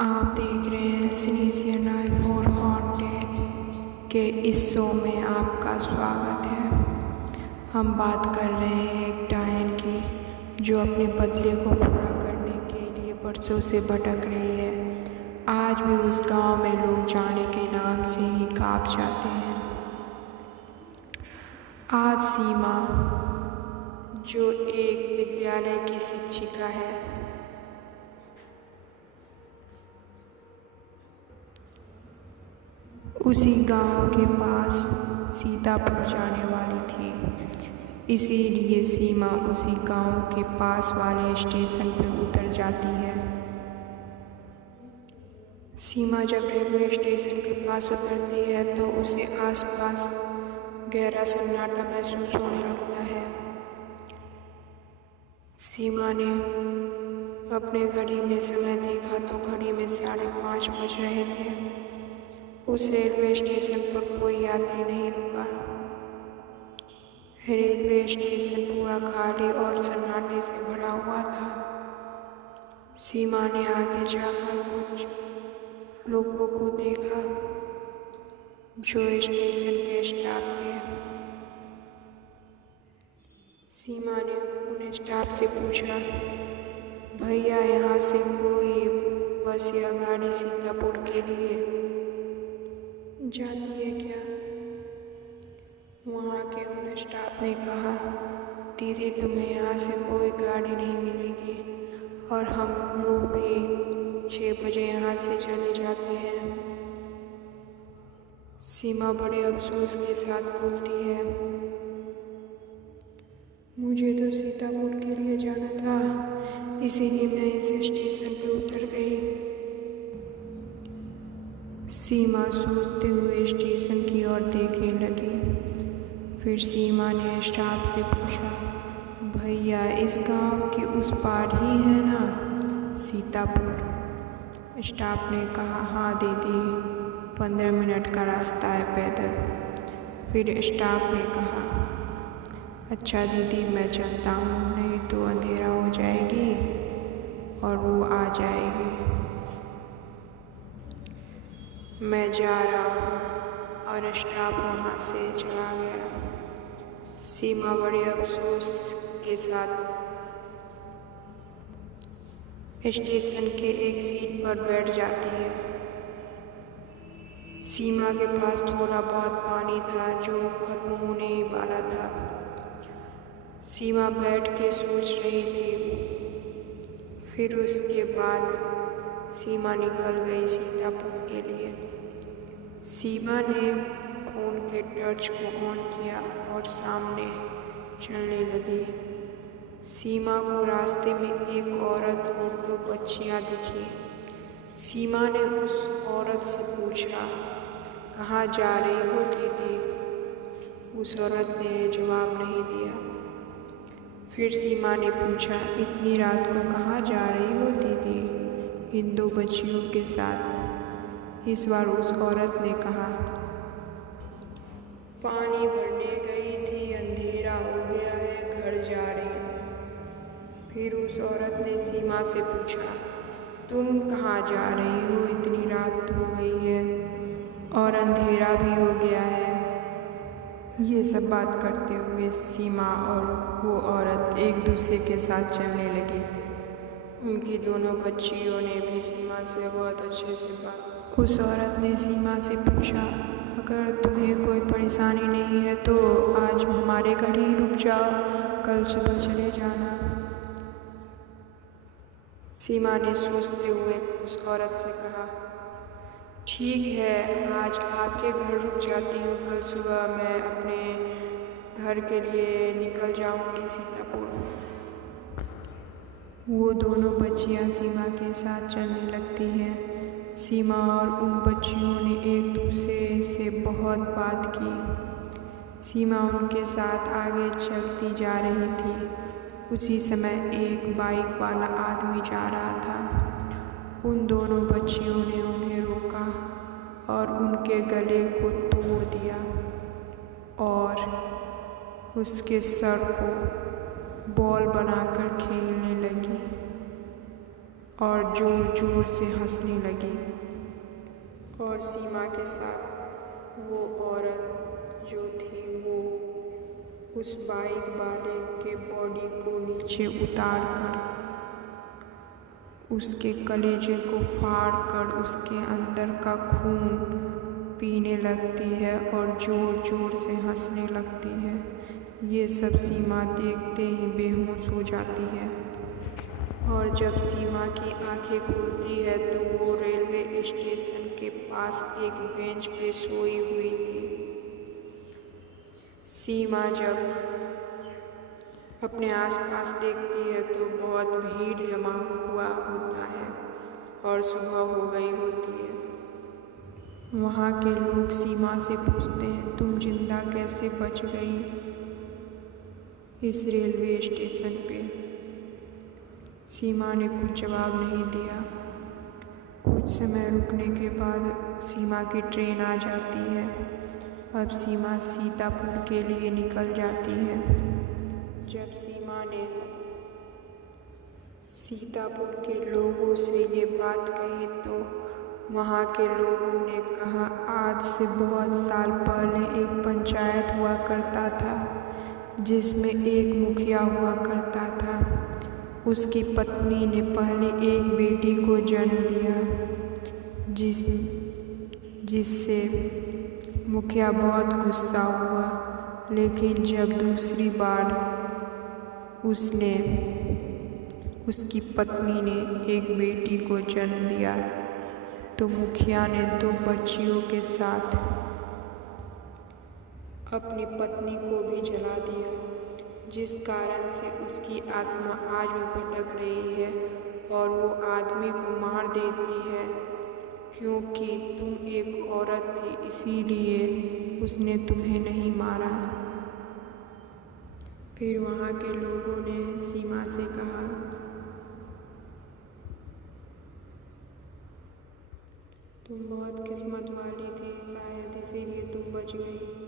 आप देख रहे हैं सिनेशियन आई फॉर हॉन्टेड के इस शो में आपका स्वागत है। हम बात कर रहे हैं एक डायन की जो अपने बदले को पूरा करने के लिए बरसों से भटक रही है। आज भी उस गांव में लोग जाने के नाम से ही कांप जाते हैं। आज सीमा, जो एक विद्यालय की शिक्षिका है, उसी गांव के पास सीतापुर जाने वाली थी। इसीलिए सीमा उसी गांव के पास वाले स्टेशन पर उतर जाती है। सीमा जब रेलवे स्टेशन के पास उतरती है तो उसे आसपास गहरा सन्नाटा महसूस होने लगता है। सीमा ने अपने घड़ी में समय देखा तो घड़ी में 5:30 बज रहे थे। उस रेलवे स्टेशन पर कोई यात्री नहीं रुका। रेलवे स्टेशन पूरा खाली और सन्नाटे से भरा हुआ था। सीमा ने आगे जाकर कुछ लोगों को देखा जो स्टेशन के स्टाफ थे। सीमा ने उन स्टाफ से पूछा, भैया यहाँ से कोई बस या गाड़ी सीतापुर के लिए जाती है क्या? वहाँ के उन स्टाफ ने कहा, दीदी तुम्हें यहाँ से कोई गाड़ी नहीं मिलेगी और हम लोग भी 6 बजे यहाँ से चले जाते हैं। सीमा बड़े अफसोस के साथ बोलती है, मुझे तो सीतापुर के लिए जाना था, इसीलिए मैं इस स्टेशन पे उतर गई। सीमा सोचते हुए स्टेशन की ओर देखने लगी। फिर सीमा ने स्टाफ से पूछा, भैया इस गांव के उस पार ही है ना सीतापुर? स्टाफ ने कहा, हाँ दीदी, 15 मिनट का रास्ता है पैदल। फिर स्टाफ ने कहा, अच्छा दीदी मैं चलता हूँ, नहीं तो अंधेरा हो जाएगी और वो आ जाएगी। मैं जा रहा हूँ। और स्टाफ वहाँ से चला गया। सीमा बड़े अफसोस के साथ स्टेशन के एक सीट पर बैठ जाती है। सीमा के पास थोड़ा बहुत पानी था जो खत्म होने ही वाला था। सीमा बैठ के सोच रही थी। फिर उसके बाद सीमा निकल गई सीतापुर के लिए। सीमा ने फोन के टॉर्च को ऑन किया और सामने चलने लगी। सीमा को रास्ते में एक औरत और 2 बच्चियां दिखी। सीमा ने उस औरत से पूछा, कहाँ जा रही हो दीदी? उस औरत ने जवाब नहीं दिया। फिर सीमा ने पूछा, इतनी रात को कहाँ जा रही हो दीदी इन 2 बच्चियों के साथ? इस बार उस औरत ने कहा, पानी भरने गई थी, अंधेरा हो गया है, घर जा रही हूँ। फिर उस औरत ने सीमा से पूछा, तुम कहाँ जा रही हो? इतनी रात हो गई है और अंधेरा भी हो गया है। ये सब बात करते हुए सीमा और वो औरत एक दूसरे के साथ चलने लगी। उनकी दोनों बच्चियों ने भी सीमा से बहुत अच्छे से बात। उस औरत ने सीमा से पूछा, अगर तुम्हें कोई परेशानी नहीं है तो आज हमारे घर ही रुक जाओ, कल सुबह चले जाना। सीमा ने सोचते हुए उस औरत से कहा, ठीक है, आज आपके घर रुक जाती हूँ, कल सुबह मैं अपने घर के लिए निकल जाऊँगी सीतापुर। वो दोनों बच्चियाँ सीमा के साथ चलने लगती हैं। सीमा और उन बच्चियों ने एक दूसरे से बहुत बात की। सीमा उनके साथ आगे चलती जा रही थी। उसी समय एक बाइक वाला आदमी जा रहा था। उन दोनों बच्चियों ने उन्हें रोका और उनके गले को तोड़ दिया और उसके सर को बॉल बनाकर खेलने लगी और जोर जोर से हंसने लगी। और सीमा के साथ वो औरत जो थी वो उस बाइक वाले के बॉडी को नीचे उतार कर उसके कलेजे को फाड़ कर उसके अंदर का खून पीने लगती है और जोर जोर से हंसने लगती है। ये सब सीमा देखते ही बेहोश हो जाती है। और जब सीमा की आंखें खुलती है तो वो रेलवे स्टेशन के पास एक बेंच पे सोई हुई थी। सीमा जब अपने आसपास देखती है तो बहुत भीड़ जमा हुआ होता है और सुबह हो गई होती है। वहाँ के लोग सीमा से पूछते हैं, तुम जिंदा कैसे बच गई इस रेलवे स्टेशन पे? सीमा ने कुछ जवाब नहीं दिया। कुछ समय रुकने के बाद सीमा की ट्रेन आ जाती है। अब सीमा सीतापुर के लिए निकल जाती है। जब सीमा ने सीतापुर के लोगों से ये बात कही तो वहाँ के लोगों ने कहा, आज से बहुत साल पहले एक पंचायत हुआ करता था जिसमें एक मुखिया हुआ करता था। उसकी पत्नी ने पहले एक बेटी को जन्म दिया जिससे मुखिया बहुत गुस्सा हुआ। लेकिन जब दूसरी बार उसकी पत्नी ने एक बेटी को जन्म दिया तो मुखिया ने 2 बच्चियों के साथ अपनी पत्नी को भी जला दिया, जिस कारण से उसकी आत्मा आज भी भटक रही है और वो आदमी को मार देती है क्योंकि तुम एक औरत थी, इसीलिए उसने तुम्हें नहीं मारा। फिर वहाँ के लोगों ने सीमा से कहा, तुम बहुत किस्मत वाली थी, शायद इसीलिए तुम बच गई।